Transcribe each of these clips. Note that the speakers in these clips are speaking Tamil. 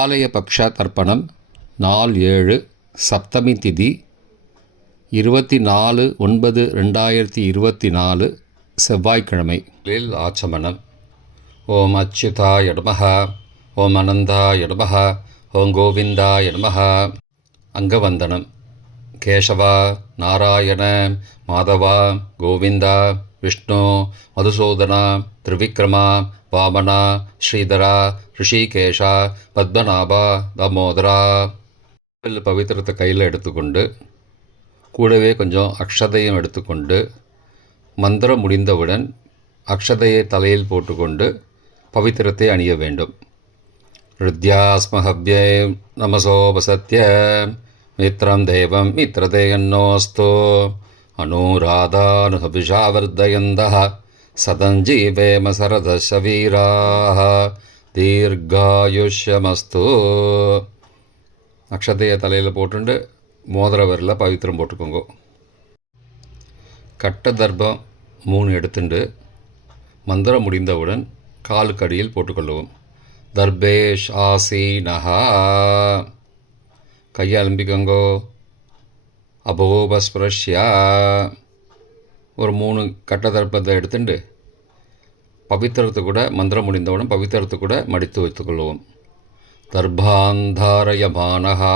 ஆலய பக்ஷ தர்ப்பணம் நாள் 7 சப்தமி திதி 24/9/2024 செவ்வாய்க்கிழமை. ஆச்சமனம். ஓம் அச்சுதாய நமஹ, ஓம் அனந்தாய நமஹ, ஓம் கோவிந்தாய நமஹ. அங்கவந்தனம். கேசவா, நாராயண, மாதவா, கோவிந்தா, விஷ்ணு, மதுசூதனா, திரிவிக்ரமா, வாமனா, ஸ்ரீதரா, ரிஷிகேஷா, பத்மநாபா, தாமோதரா. பவித்திரத்தை கையில் எடுத்துக்கொண்டு கூடவே கொஞ்சம் அக்ஷதையும் எடுத்துக்கொண்டு மந்திரம் முடிந்தவுடன் அக்ஷதையை தலையில் போட்டுக்கொண்டு பவித்திரத்தை அணிய வேண்டும். ருத்யாஸ்மஹவ்யே நமசோபசத்ய மித்ரம் தேவம் மித்ரதேயன்னோஸ்தோ அனுராதானுஹபிஷாவர்தயந்தः சதஞ்சீவேம சரதசவீராः தீர்காயுஷ்யமஸ்து. அக்ஷதையை தலையில் போட்டுண்டு மோதிர விரலில் பவித்திரம் போட்டுக்கோங்க. கட்ட தர்ப்பம் 3 எடுத்துண்டு மந்திரம் முடிந்தவுடன் காலுக்கடியில் போட்டுக்கொள்ளவும். தர்பேஷ் ஆசீனஹா. கையை அலம்பிக்கோங்கோ. அபோபஸ்பிரஷ்யா. ஒரு 3 கட்ட தர்ப்பத்தை எடுத்துட்டு பவித்திரத்தை கூட மந்திரம் முடிந்தவுடன் பவித்திரத்தை கூட மடித்து வைத்துக்கொள்வோம். தர்பாந்தாரயமானஹா.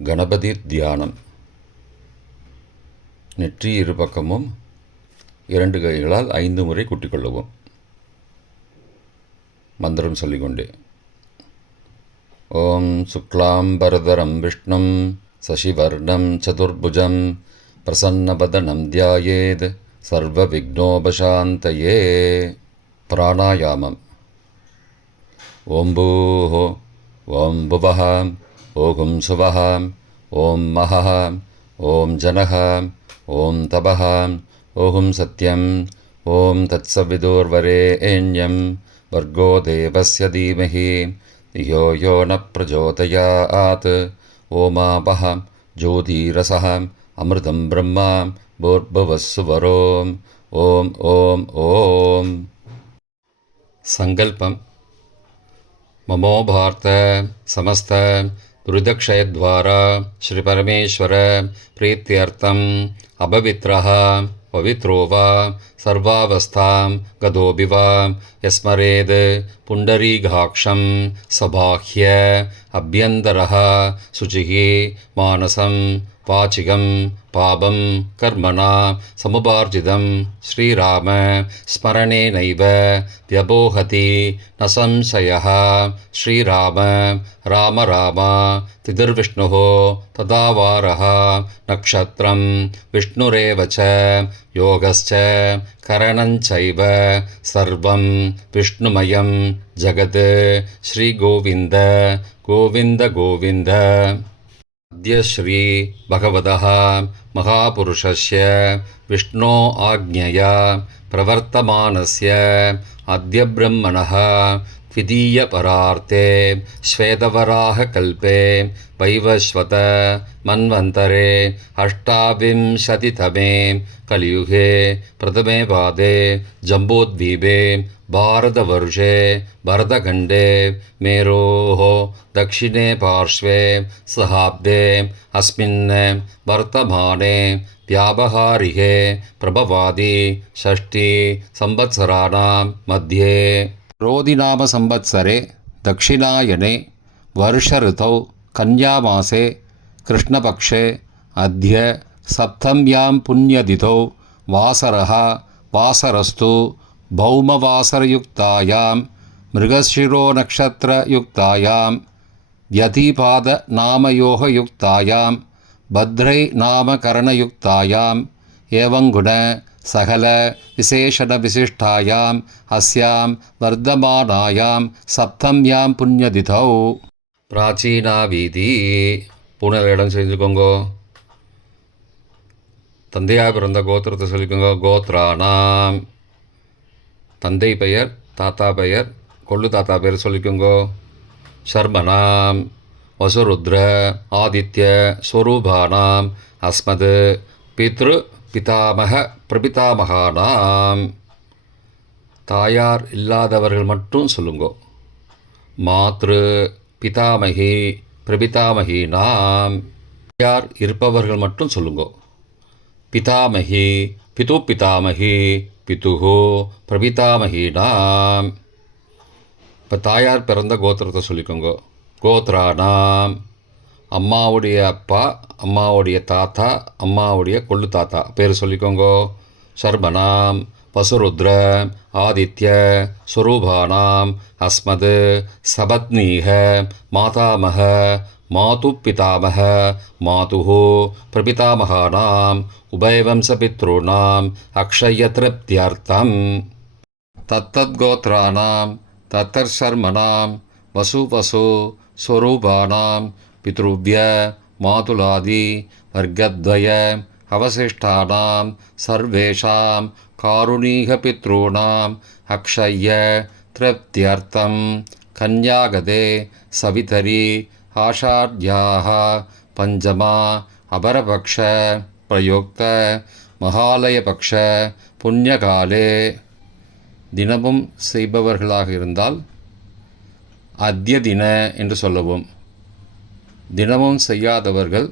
கணபதி தியானம். நெற்றி இரு பக்கமும் 2 கைகளால் 5 முறை குட்டிக்கொள்ளவும். மந்திரம் சொல்லிக்கொண்டே. ஓம் சுக்லாம்பரதரம் விஷ்ணும் சசிவர்ணம் சதுர்புஜம் பிரசன்னபதனம் தியாயேத் சர்வ விக்னோபசாந்தயே. பிராணாயாமம். ஓம் பூஹ, ஓம் புவஹ, ஓம் சுவஹ, ஓம் மஹஹ, ஓம் ஜனஹ, ஓம் தபஹ, ஓம் சத்யம், ஓம் தத்சவிதுர்வரேண்யம் வர்கோ தேவஸ்ய தீமஹி धियो यो न प्रचोदयात्. ओमापः ज्योतिरसः अमृतं ब्रह्मा भूर्भुवस्सुवरों. ओम ओम ओम. संकल्पम. ममो भारत समस्त दुरितक्षयद्वारा श्री परमेश्वर प्रीत्यर्थम अपवित्रः पवित्रो वा सर्वावस्थां गतोऽपि वा यस्मरेद् पुण्डरीकाक्षं सबाह्य अभ्यन्तरः शुचिः मानसं वाचिकं पापं कर्मणा समुपार्जितं श्रीराम स्मरणेनैव व्यपोहति न संशयः. श्रीराम राम राम तिथिर्विष्णुः तदा वारः नक्षत्रं विष्णुरेव च योगश्च करणञ्चैव सर्वं विष्णुमयं जगत्. श्रीगोविन्द गोविन्द गोविन्द. अद्य श्री भगवतः महापुरुषस्य विष्णो आज्ञया प्रवर्तमानस्य अद्य ब्रह्मणः द्वितीयपरार्थे श्वेतवराहकल्पे वैवस्वत मन्वन्तरे 28तमे कलियुगे प्रथमे पादे जम्बूद्वीपे भारतवर्षे भरतखण्डे मेरोः दक्षिणे पार्श्वे सहाब्दे अस्मिन् वर्तमाने व्यावहारिके प्रभवादि षष्ठी संवत्सराणां मध्ये रोदिनाम संवत्सरे दक्षिणायने वर्ष ऋतौ कन्यामासे कृष्णपक्षे अद्य सप्तम्यां पुण्यतिथौ वासरः वासरस्तु भौमवासरयुक्तायां मृगशिरोनक्षत्रयुक्तायां व्यतिपादनामयोगयुक्तायां भद्रै नामकरणयुक्तायाम् एवं गुण सकल विशेषण विशिष्टायाम् अस्यां वर्धमानायां सप्तम्यां पुण्यतिथौ. प्राचीना வீதி. பூனல் இடம் செஞ்சுக்கோங்கோ. தந்தையாக பிறந்த கோத்திரத்தை சொல்லிக்கோங்க. கோத்ரானாம். தந்தை பெயர், தாத்தா பெயர், கொள்ளு தாத்தா பெயர் சொல்லிக்கோங்கோ. சர்மனாம் வசுருத்ர ஆதித்ய ஸ்வரூபானாம் அஸ்மத் பித்ரு பிதாமக பிரபிதாமகானாம். தாயார் இல்லாதவர்கள் மட்டும் சொல்லுங்கோ. மாத்ரு பிதாமகி பிரபிதாமகி நாம். யார் இருப்பவர்கள் மட்டும் சொல்லுங்கோ. பிதாமகி பிது பிதாமகி பிதுஹோ பிரபிதாமகி நாம். இப்போ தாயார் பிறந்த கோத்திரத்தை சொல்லிக்கோங்க. கோத்ரானாம், அம்மாவுடைய அப்பா, அம்மாவுடைய தாத்தா, அம்மாவுடைய கொள்ளு தாத்தா பேர் சொல்லிக்கோங்க. சர்மனாம் வசுருத்ர ஆதித்ய ஸ்வரூபானாம் அஸ்மது சபத்னீக மாதாமக மாது பிதாமக மாதுஹோ பிரபிதாமகானாம் உபயவம்சபித்ருணாம் அக்ஷயத்ருப்தியர்த்தம். தத்தத்கோத்ரானாம் தத்தர்ஷர்மனாம் வசு ஸ்வரூபானாம் பித்ருவ்ய மாதுலாதி வர்க்கத்வய அவசிஷ்டானாம் சர்வேஷாம் காருணீகபித்ருணாம் அக்ஷய திருப்தியர்த்தம் கன்யாகதே சவிதரி ஆஷாட்யாः பஞ்சமா அபரபக்ஷ பிரயுக்த மகாலயபக்ஷ புண்ணியகாலே. தினமும் செய்பவர்களாக இருந்தால் அத்ய தின என்று சொல்லவும், தினமும் செய்யாதவர்கள்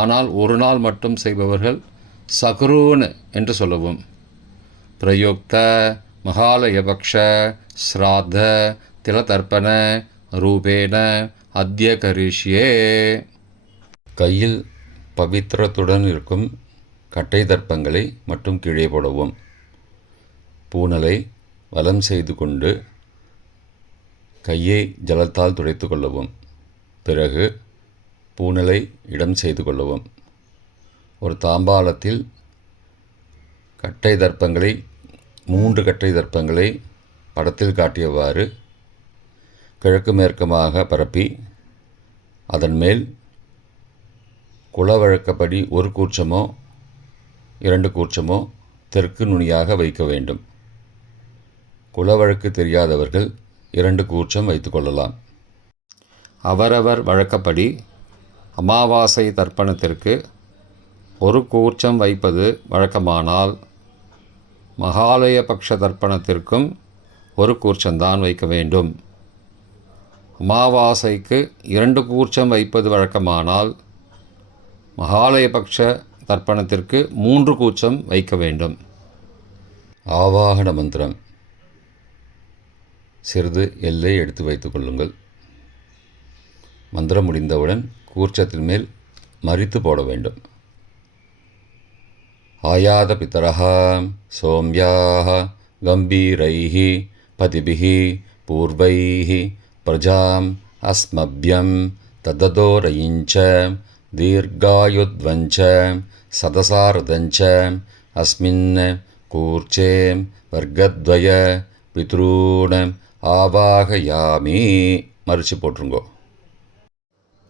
ஆனால் ஒரு நாள் மட்டும் செய்பவர்கள் சகுரூன் என்று சொல்லவும். பிரயுக்த மகாலயபக்ஷ ஸ்ராத்த திலதர்ப்பண ரூபேண அத்ய கரிஷ்யே. கையில் பவித்திரத்துடன் இருக்கும் கட்டை தர்ப்பங்களை மட்டும் கீழே போடவும். பூனலை வலம் செய்து கொண்டு கையை ஜலத்தால் துடைத்து கொள்ளவும். பிறகு பூனலை இடம் செய்து கொள்ளவும். ஒரு தாம்பாளத்தில் கட்டை தர்ப்பங்களை 3 கட்டை தர்ப்பங்களை படத்தில் காட்டியவாறு கிழக்கு மேற்கமாக பரப்பி அதன் மேல் குலவழக்கப்படி 1 கூர்ச்சமோ 2 கூர்ச்சமோ தெற்கு நுனியாக வைக்க வேண்டும். குலவழக்கு தெரியாதவர்கள் 2 கூர்ச்சம் வைத்து கொள்ளலாம். அவரவர் வழக்கப்படி அமாவாசை தர்ப்பணத்திற்கு 1 கூர்ச்சம் வைப்பது வழக்கமானால் மகாலயபக்ஷ தர்ப்பணத்திற்கும் 1 கூர்ச்சம்தான் வைக்க வேண்டும். அமாவாசைக்கு 2 கூர்ச்சம் வைப்பது வழக்கமானால் மகாலயபக்ஷ தர்ப்பணத்திற்கு 3 கூர்ச்சம் வைக்க வேண்டும். ஆவாகன மந்திரம். சிறிது எல்லை எடுத்து வைத்து கொள்ளுங்கள். மந்திரம் முடிந்தவுடன் கூர்ச்சத்தின் மேல் மரித்து போட வேண்டும். ஆயாத பிதரஹ சோம்யாஹ கம்பீரைஹ பதிபிஹ பூர்வைஹ பிரஜாம் அஸ்மப்யம் தததோரயிஞ்ச தீர்காயுத்வஞ்ச சதசாரதஞ்ச அஸ்மின் கூர்ச்சே வர்க்கத்வய பித்ரூண ஆவாகயாமி. மறித்து போட்டுருங்கோ.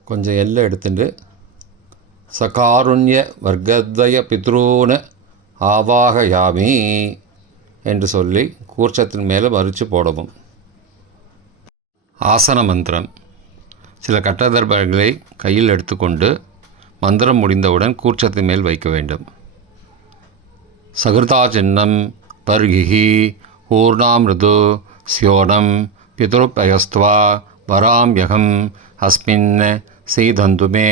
கொஞ்சம் எல்லை எடுத்துட்டு சகாருண்ய வர்க்கத்வய பித்ரூண ஆவாகயாமி என்று சொல்லி கூர்ச்சத்தின் மேலே மறித்து போடவும். ஆசன மந்திரம். சில கட்டதர்பங்களை கையில் எடுத்துக்கொண்டு மந்திரம் முடிந்தவுடன் கூர்ச்சத்தின் மேல் வைக்க வேண்டும். சகிருதா சின்னம் பர்கிஹி ஊர்ணாமிருது ஸ்யோனம் பிதுருப்பயஸ்த்வா வராம்யகம் அஸ்மின் சீதந்துமே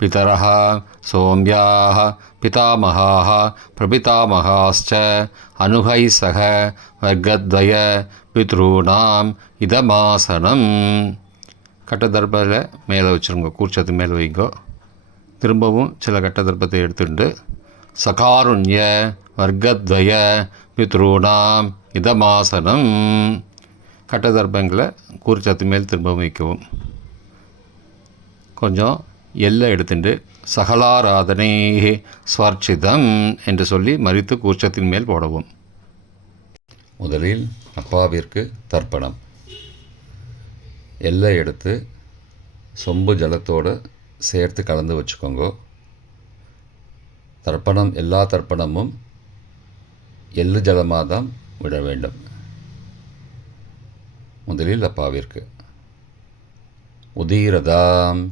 பிதரஹ சோம்யாஹ பிதாமகாஹ பிரபிதாமகாஸ்ச அனுகை சக வர்க்கத்வய பித்ருணாம் இதமாசனம். கட்டதர்பத்தில் மேலே வச்சுருங்க. கூர்ச்சத்து மேலே வைங்கோ. திரும்பவும் சில கட்டதர்ப்பத்தை எடுத்துட்டு சகாருண்ய வர்க்கத்வய பித்ருணாம் இதமாசனம். கட்டதர்ப்பங்களை கூர்ச்சத்து மேல் திரும்பவும் வைக்கவும். கொஞ்சம் எல்லை எடுத்துட்டு சகலாராதனை ஸ்வர்ச்சிதம் என்று சொல்லி மறித்து கூர்ச்சத்தின் மேல் போடவும். முதலில் அப்பாவிற்கு தர்ப்பணம். எல்லை எடுத்து சொம்பு ஜலத்தோடு சேர்த்து கலந்து வச்சுக்கோங்க. தர்ப்பணம் எல்லா தர்ப்பணமும் எள்ளு ஜலமாக தான் விட வேண்டும். முதலில் அப்பாவிற்கு உதீரதாம்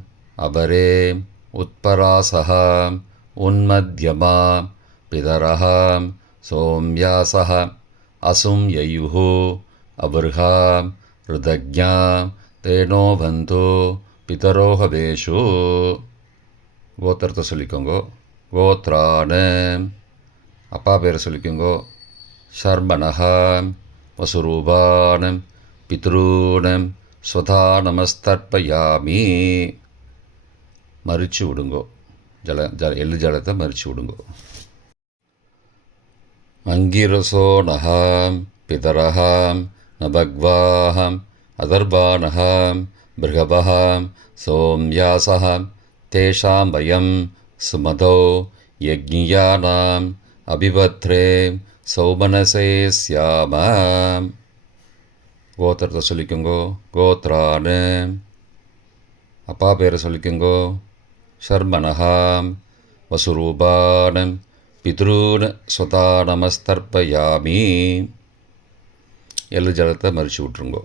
அபரே உத்பராசஹா உன்மத்யமா பிதரஹா சோம்யாசஹ அசும் யயுஹு அபர்ஹா ருதக்ஞா தேனோ பந்தோ பிதரோஹவேஷு. கோத்திரத்தை சொல்லிக்கோங்கோ. கோத்ரான. அப்பா பேரை சொல்லிக்கோங்கோ. ஷர்மணஹாம் வசுரூபானம் பித்ரூனம் ஸ்வதா நமஸ்தர்ப்பயாமி. மறிச்சு விடுங்கோ. எள்ளு ஜலத்தை மறிச்சு விடுங்கோ. அங்கிரசோ நகாம் பிதரஹாம் நபக்வாஹாம் அதர்வானஹாம் பிருகபஹாம் சோம்யாசஹாம் தேஷாம் வயம் சுமதோ யக்ஞியானாம் அபிபத்ரே சௌமனசே ஸ்யாமாம். கோத்திரத்தை சொல்லிக்கோங்கோ. கோத்ரானு. அப்பா பேரை சொல்லிக்கோங்கோ. ஷர்மணஹாம் வசுரூபானம் பித்ரூன் ஸ்வதா நமஸ்தர்ப்பயாமி. எள்ளு ஜலத்தை மறிச்சு விட்ருங்கோ.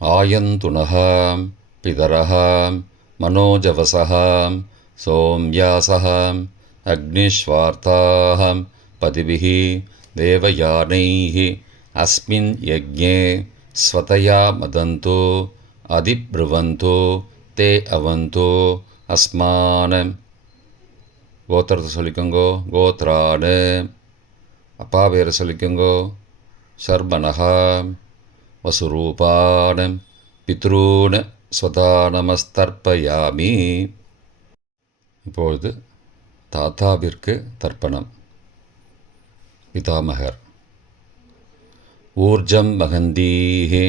ஆயந்துனஹாம் பிதரஹாம் மனோஜவசஹாம் சோம்யாசஹாம் அக்னிஸ்வார்த்தாஹாம் பதிபிஹி தேவயானைஹி அஸ்மின் யஜ்ஞே ஸ்வதயா மதந்தோ அதிப்ருவந்தோ தே அவந்தோ அஸ்மானம். கோத்திரத்தை சொல்லிக்கோங்கோ. கோத்ரானு. அப்பா பேரை சொல்லிக்கோங்கோ. ஷர்மணஹாம் வசுரூபானம் பித்ரூன் ஸ்வதா நமஸ்தர்ப்பயாமி. இப்பொழுது தாத்தாவிற்கு தர்ப்பணம். பிதாமகர். ஊர்ஜம் மகந்தீஹி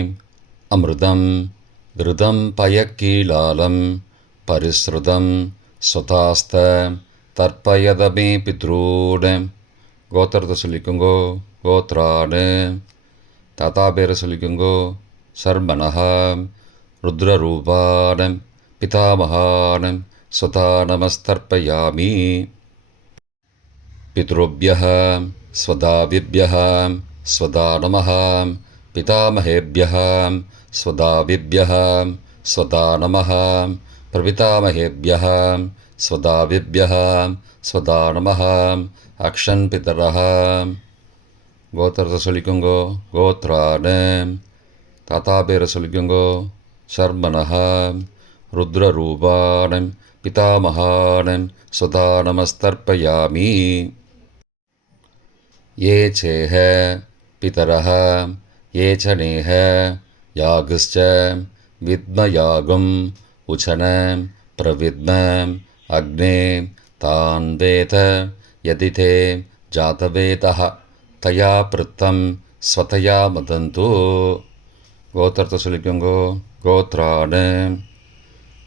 அமிர்தம் கிருதம் பயக்கீலாலம் பரிஸ்ருதம் ஸ்வதாஸ்த தர்ப்பயதமே பித்ரூன். கோத்திரத்தை சொல்லிக்கோங்கோ. கோத்ரானு. தாத்தா பேரை சொல்லிக்கோங்கோ. ஷர்மணஹாம் ருத்ரரூபானம் பிதாமகானம் ஸ்வதா நமஸ்தர்ப்பயாமி. பித்ருभ्यः स्वदाविभ्यः स्वदा नमः पितामहेभ्यः स्वदाविभ्यः स्वदा नमः प्रपितामहेभ्यः स्वदाविभ्यः स्वदा नमः अक्षन् पितरः. கோத்திரத்தை சொல்லிக்கோங்கோ. கோத்ரானு. தாத்தா பேரை சொல்லிக்கோங்கோ. ஷர்மணஹாம் ருத்ரரூபானம் பிதாமகானம் ஸ்வதா நமஸ்தர்ப்பயாமி. ये चेह पितरः ये च नेह यागश्च विद्मयागम् उचन प्रविद्म अग्ने तान् वेद यदि ते जातवेदः तया पृत्तं स्वतया मदन्तु. கோத்திரத்தை சொல்லிக்கோங்கோ. கோத்ரானு.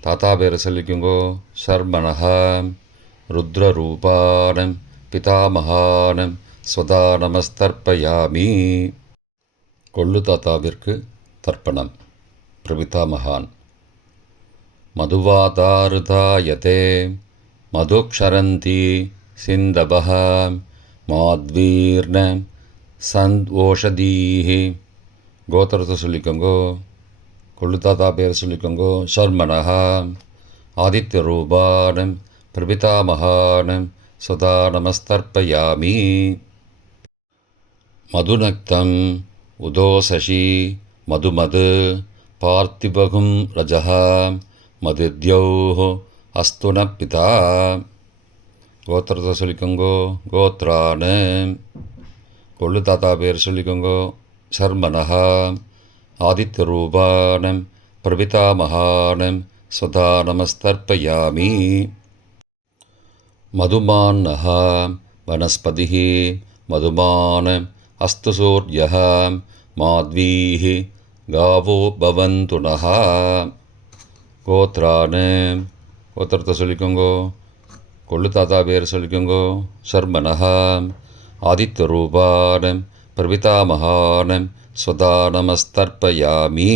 தாத்தா பேரை சொல்லிக்கோங்கோ. ஷர்மணஹாம் ருத்ரரூபானம் பிதாமகானம் ஸ்வதா நமஸ்தர்ப்பயாமி. கொள்ளு தாத்தாவிற்கு தர்ப்பணம். பிரபிதாமகான். மதுவாதாருதாயதே மதுக்ஷரந்தி சிந்தபஹ மாத்வீர்ண சந்த்வோஷதீஹி. கோத்திரத்தை சொல்லிக்கோங்கோ. கொள்ளு தாத்தா பேரை சொல்லிக்கோங்கோ. ஷர்மணஹாம் ஆதித்யரூபானம் பிரபிதாமகானம் ஸ்வதா நமஸ்தர்ப்பயாமி. மதுநக்தம் உதோசசி மதுமது பார்த்திபகும் ரஜः மதித்யௌः அஸ்து ந பிதா. கோத்திரத்தை சொல்லிக்கோங்கோ. கோத்ரானு. கொள்ளு தாத்தா பேர் சொல்லிக்கோங்கோ. ஷர்மணஹாம் ஆதித்யரூபானம் பிரபிதாமகானம் ஸ்வதா நமஸ்தர்ப்பயாமி. மதுமான்னः वनस्पतिः मधुमान् अस्तु सूर्यः माध्वीः गावो भवन्तु नः. கோத்ரானு. கோத்திரத்தை சொல்லிக்கோங்கோ. கொள்ளு தாத்தா பேர் சொல்லிக்கோங்கோ. ஷர்மணஹாம் ஆதித்யரூபானம் பிரபிதாமகானம் ஸ்வதா நமஸ்தர்ப்பயாமி.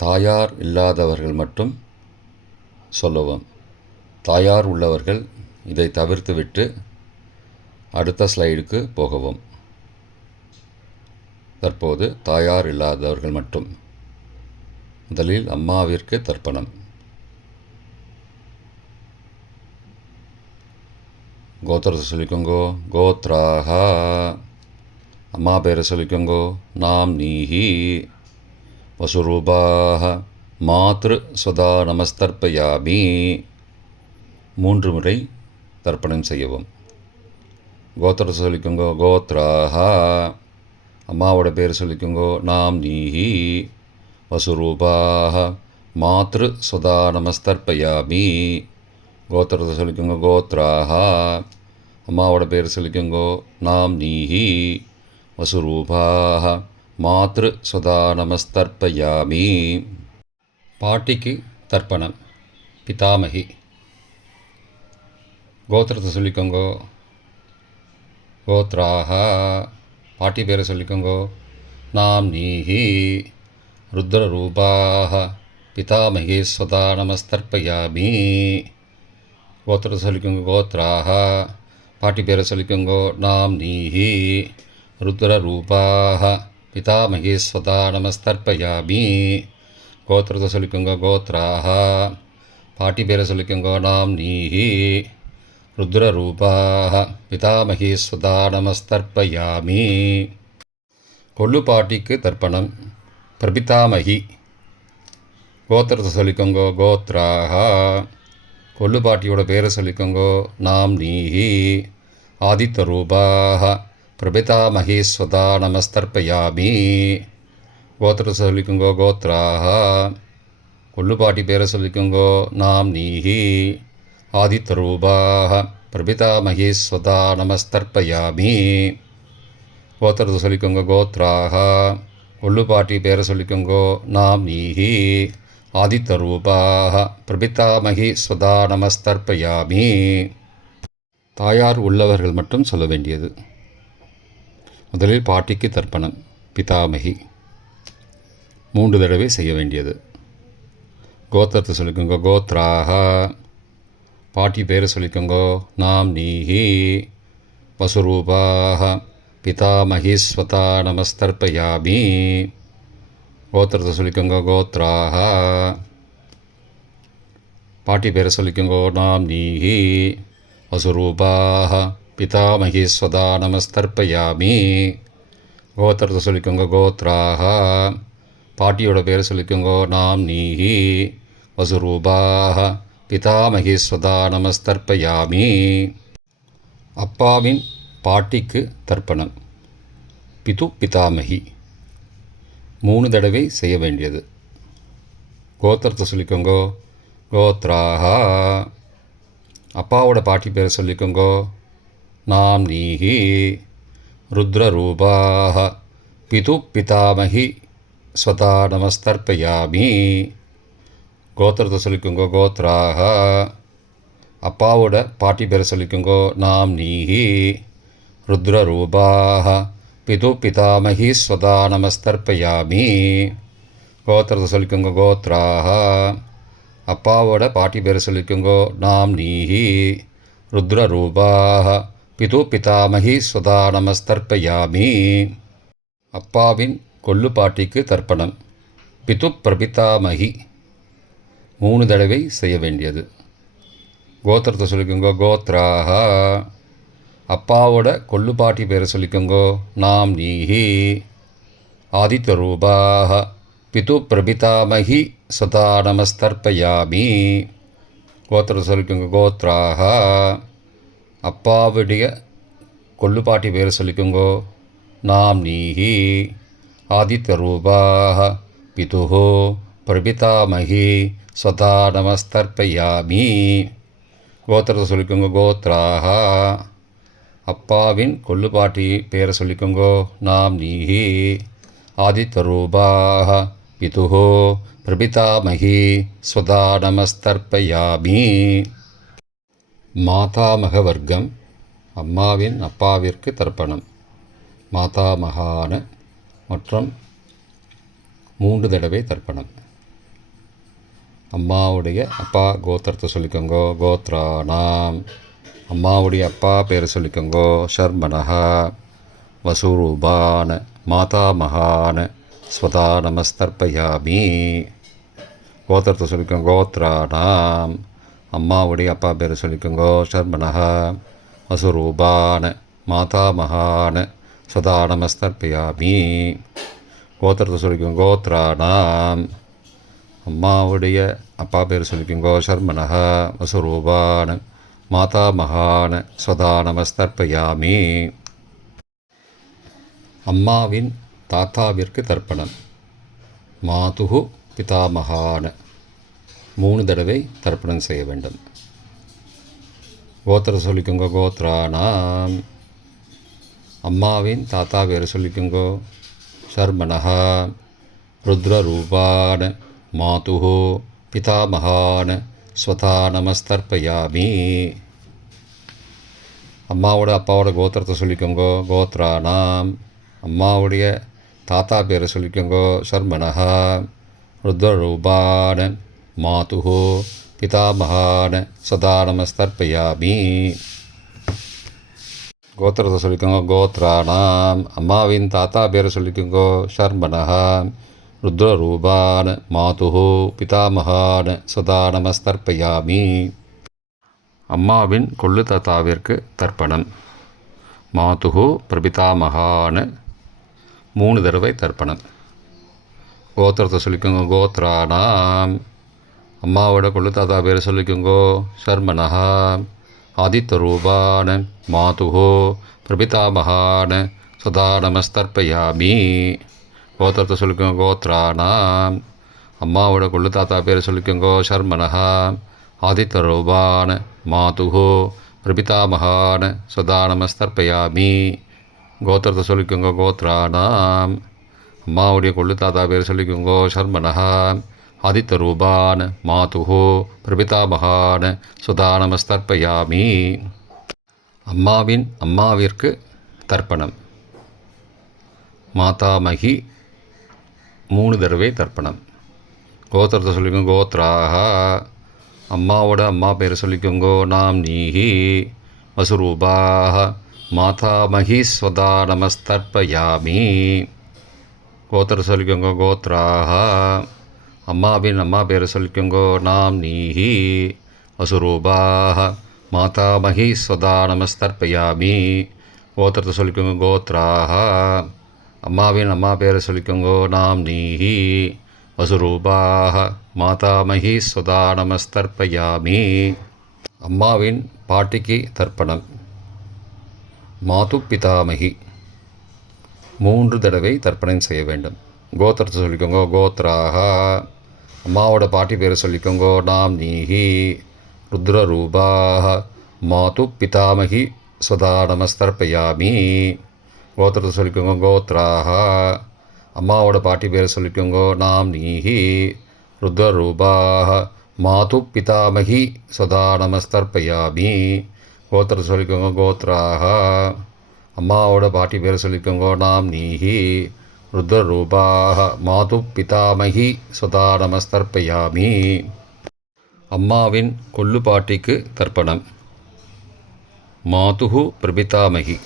தாயார் இல்லாதவர்கள் மட்டும் சொல்லவும். தாயார் உள்ளவர்கள் இதை தவிர்த்துவிட்டு அடுத்த ஸ்லைடுக்கு போகவும். தற்போது தாயார் இல்லாதவர்கள் மட்டும். முதலில் அம்மாவிற்கு தர்ப்பணம். கோத்திரத்தை சொல்லிக்கோங்கோ. கோத்ராஹா. அம்மா பேரை சொல்லிக்கோங்கோ. நாம் நீஹி வசுரூபாக மாத்ரு சுதா நமஸ்தர்ப்பயாமி. 3 முறை தர்ப்பணம் செய்யவும். கோத்திரத்தை சொல்லிக்கோங்கோ. கோத்ராக அம்மாவோட பேர் சொல்லிக்கோங்கோ. நாம் நீஹி வசுரூபாக மாத்ரு சுதா நமஸ்தர்ப்பயாமி. கோத்திரத்தை சொல்லிக்கோங்க. கோத்ராக அம்மாவோட பேர் சொல்லிக்கோங்கோ. நாம் நீஹி வசுரூபாக மாத்ரு சுதா நமஸ்தர்ப்பயாமி. பாட்டிக்கு தர்ப்பணம். பிதாமகி. கோத்திரத்தை சொல்லிக்கோங்கோ. கோத்ராக பாட்டி பேரை சொல்லிக்கோங்கோ. நாம் நீஹி ருத்ரரூபாக பிதாமகி ஸ்வதா நமஸ்தர்ப்பயாமி. கோத்திரத்தை சொல்லிக்கோங்க. கோத்ராக பாட்டி பேரை சொல்லிக்கோங்கோ. நாம் நீஹி ருத்ரரூபாக பிதாமகி ஸ்வதா நமஸ்தர்ப்பயாமி. கோத்திரத்தை சொல்லிக்கோங்க. கோத்ராக பாட்டி பேரை சொல்லிக்கோங்க. நாம் நீஹி ருத்ரரூபாக பிதாமகி ஸ்வதா நமஸ்தர்ப்பயாமி. கொள்ளு பாட்டிக்கு தர்ப்பணம். பிரபிதாமகி. கோத்திரத்தை சொல்லிக்கோங்க. கோத்ராக கொள்ளு பாட்டியோட பேரை சொல்லிக்கோங்க. நாம் நீஹி ஆதித்யரூபாக பிரபிதாமகி ஸ்வதா நமஸ்தர்ப்பயாமி. கோத்திரத்தை சொல்லிக்கோங்க. கோத்ராக கொள்ளு பாட்டி பேரை சொல்லிக்கோங்க. நாம் நீஹி ஆதித்யரூபாக பிரபிதாமகி ஸ்வதா நமஸ்தர்ப்பயாமி. கோத்திரத்தை சொல்லிக்கோங்க. கோத்ராக கொள்ளு பாட்டி பேரை சொல்லிக்கோங்க. நாம் நீஹி ஆதித்யரூபாக பிரபிதாமகி ஸ்வதா நமஸ்தர்ப்பயாமி. தாயார் உள்ளவர்கள் மட்டும் சொல்ல வேண்டியது. முதலில் பாட்டிக்கு தர்ப்பணம். பிதாமகி 3 தடவை செய்ய வேண்டியது. கோத்திரத்தை சொல்லிக்கோங்க. கோத்ராக பாட்டி பேரை சொல்லிக்கோங்க. நாம் நீஹி வசுரூபாக பிதாமகி ஸ்வதா நமஸ்தர்ப்பயாமி. கோத்திரத்தை சொல்லிக்கோங்க. கோத்ராக பாட்டி பேரை சொல்லிக்கோங்க. நாம் நீஹி வசுரூபாக பிதாமகி ஸ்வதா நமஸ்தர்ப்பயாமி. கோத்திரத்தை சொல்லிக்கோங்க. கோத்ராக பாட்டியோட பேரை சொல்லிக்கோங்க. நாம் நீஹி வசுரூபாக பிதாமகி ஸ்வதா நமஸ்தர்ப்பயாமி. அப்பாவின் பாட்டிக்கு தர்ப்பணம். பிது பிதாமகி 3 தடவை செய்ய வேண்டியது. கோத்திரத்தை சொல்லிக்கோங்க. கோத்ராக அப்பாவோட பாட்டி பேரை சொல்லிக்கோங்க. நாம் நீஹி ருத்ரரூபாக பிது பிதாமகி ஸ்வதா நமஸ்தர்ப்பயாமி. கோத்திரத்தை சொல்லிக்கோங்க. கோத்ராக அப்பாவோட பாட்டி பேரை சொல்லிக்கோங்க. நாம் நீஹி ருத்ரரூபாக பிது பிதாமகி ஸ்வதா நமஸ்தர்ப்பயாமி. கோத்திரத்தை சொல்லிக்கோங்க. கோத்ராக அப்பாவோட பாட்டி பேரை சொல்லிக்கோங்க. நாம் நீஹி ருத்ரரூபாக பிது பிதாமகி ஸ்வதா நமஸ்தர்ப்பயாமி. அப்பாவின் கொள்ளு பாட்டிக்கு தர்ப்பணம். பிது பிரபிதாமகி 3 தடவை செய்ய வேண்டியது. கோத்திரத்தை சொல்லிக்கோங்க. கோத்ராக அப்பாவோட கொள்ளு பாட்டி பேரை சொல்லிக்கோங்க. நாம் நீஹி ஆதித்யரூபாக பிது பிரபிதாமகி ஸ்வதா நமஸ்தர்ப்பயாமி. கோத்திரத்தை சொல்லிக்கோங்க. கோத்ராக அப்பாவுடைய கொள்ளு பாட்டி பேரை சொல்லிக்கோங்க. நாம் நீஹி ஆதித்யரூபாக பிதுஹோ பிரபிதாமகி ஸ்வதா நமஸ்தர்ப்பயாமி. கோத்திரத்தை சொல்லிக்கோங்க. கோத்ராக அப்பாவின் கொள்ளு பாட்டி பேரை சொல்லிக்கோங்க. நாம் நீஹி ஆதித்யரூபாக பிதுஹோ பிரபிதாமகி ஸ்வதா நமஸ்தர்ப்பயாமி. மாதாமக வர்க்கம். அம்மாவின் அப்பாவிற்கு தர்ப்பணம். மாதாமகான மற்றும் 3 தடவை தர்ப்பணம். அம்மாவுடைய அப்பா கோத்திரத்தை சொல்லிக்கோங்க. கோத்ரானாம் அம்மாவுடைய அப்பா பேரை சொல்லிக்கோங்க. ஷர்மனஹா வசுரூபான மாதாமகான ஸ்வதா நமஸ்தர்ப்பயாமி. கோத்திரத்தை சொல்லிக்கோங்க. கோத்ரானாம் அம்மாவுடைய அப்பா பேரை சொல்லிக்கோங்க. ஷர்மனஹா வசுரூபான மாதாமகான சதா நமஸ்தர்ப்பயாமி. கோத்திரத்தை சொல்லிக்கோங்க. கோத்ராணாம். அம்மாவுடைய அப்பா பேர் சொல்லிக்கோங்க. சர்மனஹ வசுரூபான் மாதா மகான் சதா நமஸ்தர்ப்பயாமி. அம்மாவின் தாத்தாவிற்கு தர்ப்பணம். மாதுகு பிதாமகான் 3 தடவை தர்ப்பணம் செய்ய வேண்டும். கோத்திரத்தை சொல்லிக்கோங்க. கோத்ராணாம். அம்மாவின் தாத்தா பேர் சொல்லிக்கோங்க. சர்மனஹ ருத்ரரூபான் மாதுகு பிதாமகான் ஸ்வதா நமஸ்தர்ப்பயாமி. அம்மாவோட அப்பாவோட கோத்திரத்தை சொல்லிக்கோங்க. கோத்ராணாம். அம்மாவுடைய தாத்தா பேரை சொல்லிக்கோங்க. சர்மனஹ ருத்ரரூபான் மாதுகு பிதாமகான் சதா நமஸ்தர்ப்பயாமி. கோத்திரத்தை சொல்லிக்கோங்க. கோத்ராணாம். அம்மாவின் தாத்தா பேரை சொல்லிக்கோங்க. சர்மனஹ ருத்ரரூபான் மாதுகு பிதாமகான் சதா நமஸ்தர்ப்பயாமி. அம்மாவின் கொள்ளு தாத்தாவிற்கு தர்ப்பணம். மாதுகு பிரபிதாமகான் 3 தடவை தர்ப்பணம். கோத்திரத்தை சொல்லிக்கோங்க. கோத்ராணாம். அம்மாவோட கொள்ளு தாத்தா பேர் சொல்லிக்கோங்க. சர்மனஹ ஆதித்யரூபான் மாதுகு பிரபிதாமகான் சதா நமஸ்தர்ப்பயாமி. கோத்திரத்தை சொல்லிக்கோங்க. கோத்ராணாம். அம்மாவோட கொள்ளு தாத்தா பேர் சொல்லிக்கோங்க. சர்மனஹ ஆதித்யரூபான் மாதுகு பிரபிதாமகான் சதா நமஸ்தர்ப்பயாமி. கோத்திரத்தை சொல்லிக்கோங்க. கோத்ராணாம். அம்மாவுடைய கொள்ளு தாத்தா பேர் சொல்லிக்கோங்க. சர்மனஹ ஆதித்யரூபான் மாதுகு பிரபிதாமகான் சதா நமஸ்தர்ப்பயாமி. அம்மாவின் அம்மாவிற்கு தர்ப்பணம். மாதாமகி 3 தடவை தர்ப்பணம். கோத்திரத்தை சொல்லிக்கோங்க. கோத்ராஹ. அம்மாவோட அம்மா பேர் சொல்லிக்கோங்க. நாம்னீஹி வசுரூபாஹ மாதாமகி ஸ்வதா நமஸ்தர்ப்பயாமி. கோத்திரத்தை சொல்லிக்கோங்க. கோத்ராஹ. அம்மாவின் அம்மா பேர் சொல்லிக்கோங்க. நாம்னீஹி வசுரூபாஹ மாதாமகி ஸ்வதா நமஸ்தர்ப்பயாமி. கோத்திரத்தை சொல்லிக்கோங்க. கோத்ராஹ. அம்மாவின் அம்மா பேரை சொல்லிக்கோங்க. நாம்னீஹி வசுரூபாஹ மாதாமகி ஸ்வதா நமஸ்தர்ப்பயாமி. அம்மாவின் பாட்டிக்கு தர்ப்பணம். மாது பிதாமகி 3 தடவை தர்ப்பணம் செய்ய வேண்டும். கோத்திரத்தை சொல்லிக்கோங்க. கோத்ராஹ. அம்மாவோட பாட்டி பேரை சொல்லிக்கோங்க. நாம்னீஹி ருத்ரரூபாஹ மாது பிதாமகி ஸ்வதா நமஸ்தர்ப்பயாமி. கோத்திரத்தை சொல்லிக்கோங்க. கோத்ராஹ. அம்மாவோட பாட்டி பேரை சொல்லிக்கோங்க. நாம்னீஹி ருத்ரரூபாஹ மாது பிதாமகி ஸ்வதா நமஸ்தர்ப்பயாமி. கோத்திரத்தை சொல்லிக்கோங்க. கோத்ராஹ. அம்மாவோட பாட்டி பேரை சொல்லிக்கோங்க. நாம்னீஹி ருத்ரரூபாஹ மாது பிதாமகி ஸ்வதா நமஸ்தர்ப்பயாமி. அம்மாவின் கொள்ளு பாட்டிக்கு தர்ப்பணம். மாதுகு பிரபிதாமகி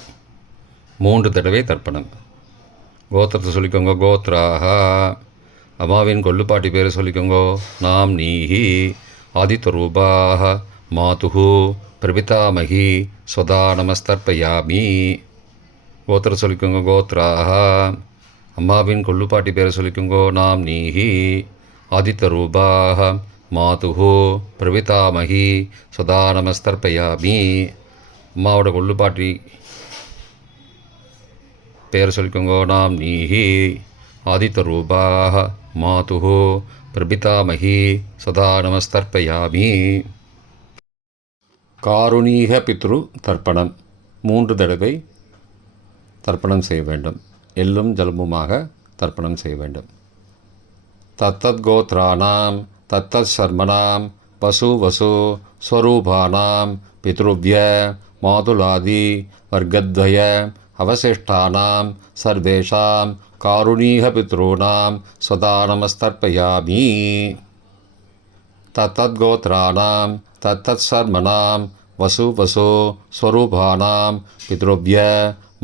3 தடவை தர்ப்பணம். கோத்திரத்தை சொல்லிக்கோங்க. கோத்ராஹ. அம்மாவின் கொள்ளுப்பாட்டி பேரை சொல்லிக்கோங்க. நாம்னீஹி ஆதித்யரூபாஹ மாதுகு பிரபிதாமகி ஸ்வதா நமஸ்தர்ப்பயாமி. கோத்திரத்தை சொல்லிக்கோங்க. கோத்ராஹ. அம்மாவின் கொள்ளுப்பாட்டி பேரை சொல்லிக்கோங்க. நாம்னீஹி ஆதித்யரூபாஹ மாதுகு பிரபிதாமகி ஸ்வதா நமஸ்தர்ப்பயாமி. அம்மாவோட கொள்ளுப்பாட்டி பேர் சொல்லிக்கோங்க. நாம்னீஹி ஆதித்யரூபாஹ மாதுகு பிரபிதாமகி சதா நமஸ்தர்ப்பயாமி. காருணீக பித்ரு தர்ப்பணம். 3 தடவை தர்ப்பணம் செய்ய வேண்டும். எள்ளும் ஜலமுமாக தர்ப்பணம் செய்ய வேண்டும். தத்தத் கோத்ராணாம் தத்தத் சர்மணாம் வசு வசு ஸ்வரூபானாம் பித்ருவ்ய மாதுலாதி வர்க்கத்வய அவசிஷ்டானாம் சர்வேஷாம் காருணீக பித்ருணாம் சதா நமஸ்தர்ப்பயாமி. தத்தத் கோத்ராணாம் தத்தத் சர்மணாம் வசு வசு ஸ்வரூபானாம் பித்ருவ்ய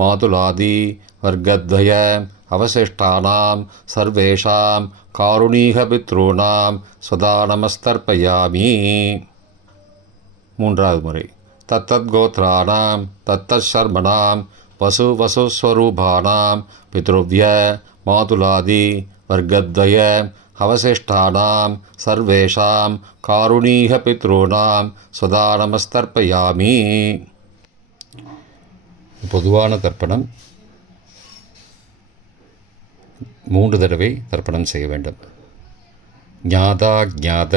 மாதுலாதி வர்க்கத்வய அவசிஷ்டானாம் சர்வேஷாம் காருணீக பித்ருணாம் சதா நமஸ்தர்ப்பயாமி. 3வது முறை. தத்தத் கோத்ராணாம் தத்தத் சர்மணாம் वसुस्वरूपाणां पितृव्य मातुलादि वर्गद्वय अवशिष्टानां सर्वेषां कारुणीयपितॄणां सदा நமஸ்தர்ப்பயாமி. பொதுவான தர்ப்பணம் 3 தடவை தர்ப்பணம் செய்ய வேண்டும். ஞாதா ஞாத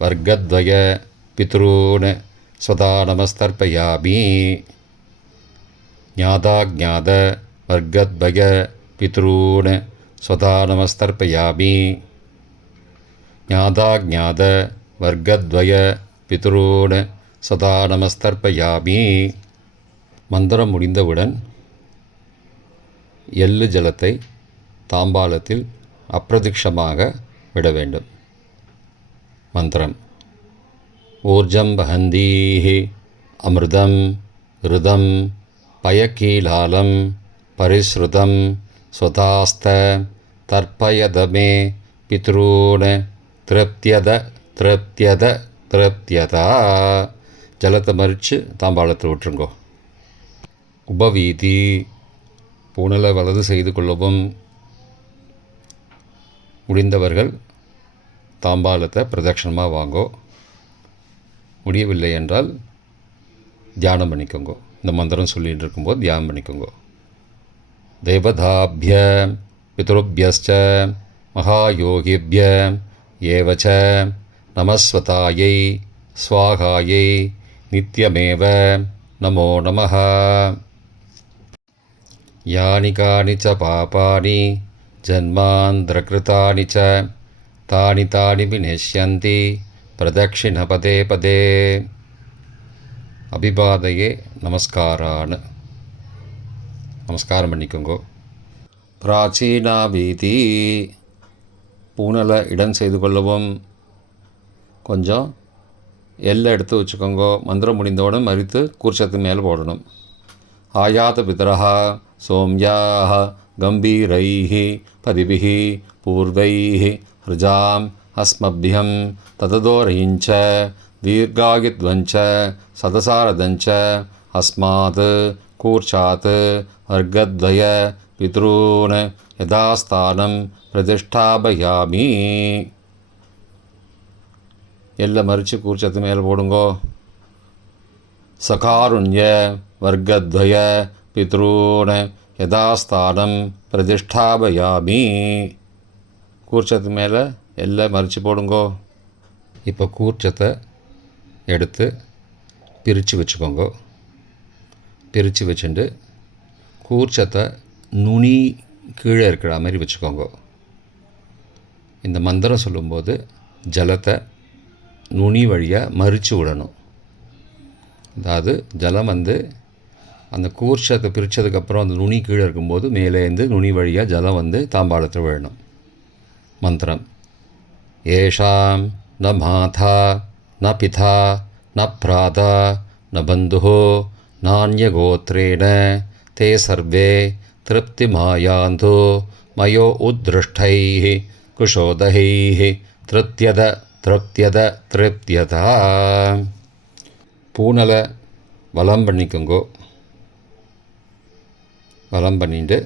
வர்க்கத்வய பித்ரூன் சதா நமஸ்தர்ப்பயாமி. ஞாதா ஞாத வர்க்கத்வய பித்ரூன் சதா நமஸ்தர்ப்பயாமி. ஞாதா ஞாத வர்க்கத்வய பித்ரூன் சதா நமஸ்தர்ப்பயாமி. மந்திரம் முடிந்தவுடன் எள்ளு ஜலத்தை தாம்பாளத்தில் அப்பிரதிக்ஷமாக விட வேண்டும். மந்திரம்: ஊர்ஜம் வஹந்தீஹி அமிர்தம் ருதம் பயக்கீலாலம் பரிஸ்ருதம் ஸ்வதாஸ்த தர்ப்பயதமே பித்ரூன் திருப்தியத திருப்தியத திருப்தியதா. ஜலத்தை மறித்து தாம்பாளத்தில் விட்டுருங்கோ. உபவீதி: பூணலை வலது செய்து கொள்ளவும். முடிந்தவர்கள் தாம்பாளத்தை பிரதட்சணமாக வாங்கோ. முடியவில்லை என்றால் தியானம் பண்ணிக்கோங்க. இந்த மந்திரம் சொல்லிகிட்டு இருக்கும்போது தியானம் பண்ணிக்கோங்க. தேவதாபிய பித்ருபியஸ்ச மகாயோகிபிய ஏவச்ச நமஸ்வதாயை ஸ்வாகாயை நித்யமேவ நமோ நமः. யானி கானி ச பாபானி ஜன்மாந்திரகிருதானி ச தானி தானி விநஷ்யந்தி பிரதக்ஷிண பதே பதே. அபிபாதையே நமஸ்காரான். நமஸ்காரம் பண்ணிக்கோங்கோ. பிராச்சீனா வீதி: பூணலை இடம் செய்து கொள்ளவும். கொஞ்சம் எல்லை எடுத்து வச்சுக்கோங்கோ. மந்திரம் முடிந்தவுடன் மறித்து கூர்ச்சத்து மேலே போடணும். ஆயாத பிதரஹா சோம்யாஹ கம்பீரைஹி பதிபிஹி பூர்வைஹி ஹ்ருஜாம் அஸ்மபியம் தததோரயிஞ்ச தீர்காயுத்வஞ்ச சதசாரதஞ்ச அஸ்மாத் கூர்ச்சாத் வர்க்கத்வய பித்ரூன் யதாஸ்தானம் பிரதிஷ்டாபயாமி. எல்லை மறித்து கூர்ச்சத்து மேலே போடுங்கோ. சகாருண்ய வர்க்கத்வய பித்ரூன் யதாஸ்தானம் பிரதிஷ்டாபயாமி. கூர்ச்சத்து மேலே எல்லை மறித்து போடுங்கோ. இப்போ கூர்ச்சத்தை எடுத்து பிரித்து வச்சுக்கோங்க. பிரித்து வச்சுட்டு கூர்ச்சத்தை நுனி கீழே இருக்கிற மாதிரி வச்சுக்கோங்க. இந்த மந்திரம் சொல்லும்போது ஜலத்தை நுனி வழியாக மறித்து விடணும். அதாவது ஜலம் அந்த கூர்ச்சத்தை பிரித்ததுக்கப்புறம் அந்த நுனி கீழே இருக்கும்போது மேலேருந்து நுனி வழியாக ஜலம் தாம்பாளத்தில் விழணும். மந்திரம்: ஏஷாம் ந மாதா ந பிதா ந பிராதா ந பந்துஹோ நான்யகோத்ரேண தே சர்வே திருப்திமாயாந்தோ மயோ உத்ருஷ்டைः குஷோதகைः திருப்தியத திருப்தியத திருப்தியதா. பூணலை வலம் பண்ணிக்கோங்கோ. வலம் பண்ணிட்டு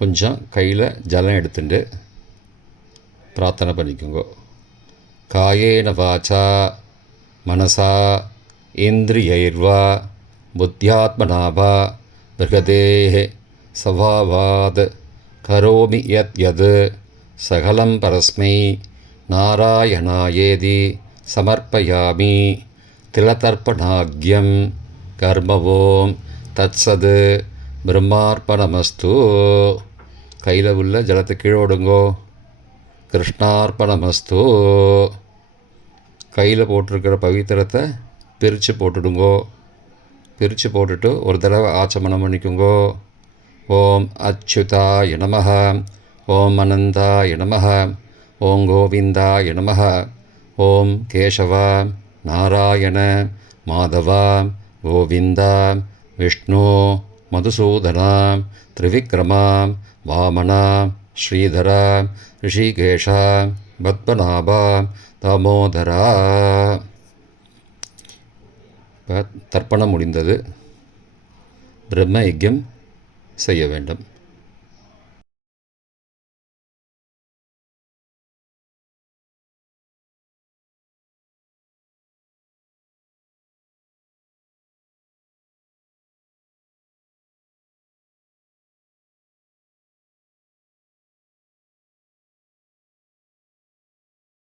கொஞ்சம் கையில் ஜலம் எடுத்துட்டு பிரார்த்தனை பண்ணிக்கோங்கோ. காயேன வாச்சா மனசா இந்திரியைர்வா புத்தியாத்மனாவா பிருகதேஹ சவாவாத் கரோமி யத் யத் சகலம் பரஸ்மை நாராயணாயேதி சமர்ப்பயாமி. திலதர்ப்பணாக்யம் கர்மவோம் தத்சத் பிரம்மார்ப்பணமஸ்து. கையில் உள்ள ஜலத்தை கீழே விடுங்கோ. கிருஷ்ணார்ப்பணமஸ்து. கையில் போட்டிருக்கிற பவித்திரத்தை பிரித்து போட்டுடுங்கோ. பிரித்து போட்டுட்டு ஒரு தடவை ஆச்சமனம் பண்ணிக்கோங்கோ. ஓம் அச்சுதாய நமஹ, ஓம் அனந்தாய நமஹ, ஓம் கோவிந்தாய நமஹ, ஓம் கேசவா நாராயண மாதவா கோவிந்தா விஷ்ணு மதுசூதனா திரிவிக்ரமா வாமனா ஸ்ரீதரா ரிஷிகேஷா பத்மநாபா தாமோதரா. இப்போ தர்ப்பணம் முடிந்தது. பிரம்ம யஜ்யம் செய்ய வேண்டும்.